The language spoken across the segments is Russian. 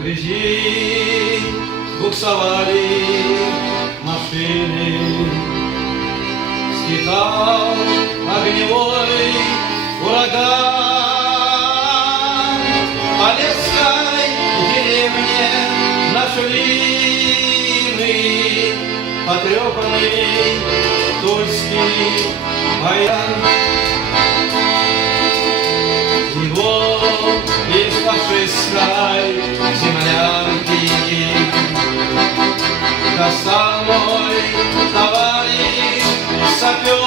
грязи буксовали машины, стихал огневой ураган. По Лесской деревне нашли мы потрепанный тульский баян. Его из фашистской землянки достал мой товарищ сапер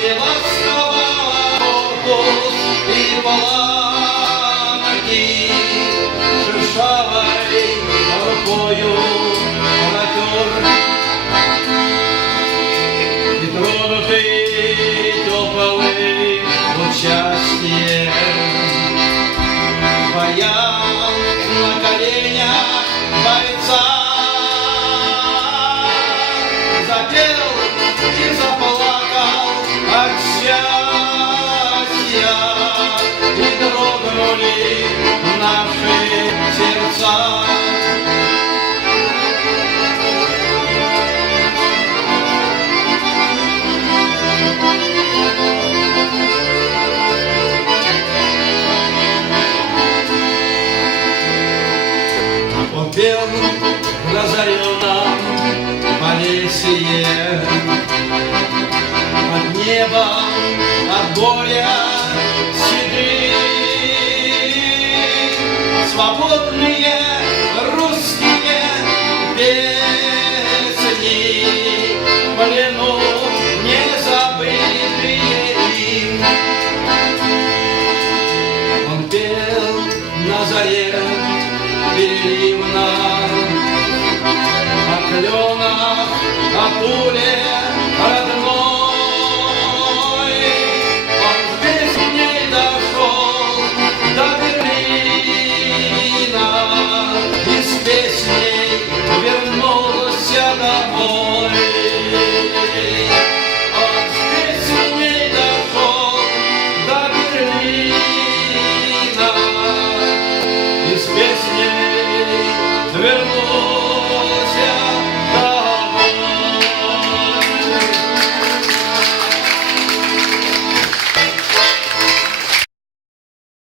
и ласково корпус и палатки шершавой рукою протер. И тронутый теплым участием баян на коленях бойца запел и заплакал от счастья, и дрогнули наши сердца. Он пел в разоренном Полесье, под небом, от горя седых, свободные русские песни, в плену не забытые им. Он пел на заре переливно, от клена, от пули родной. Он с песней дошел до Берлина и с песней вернулся домой.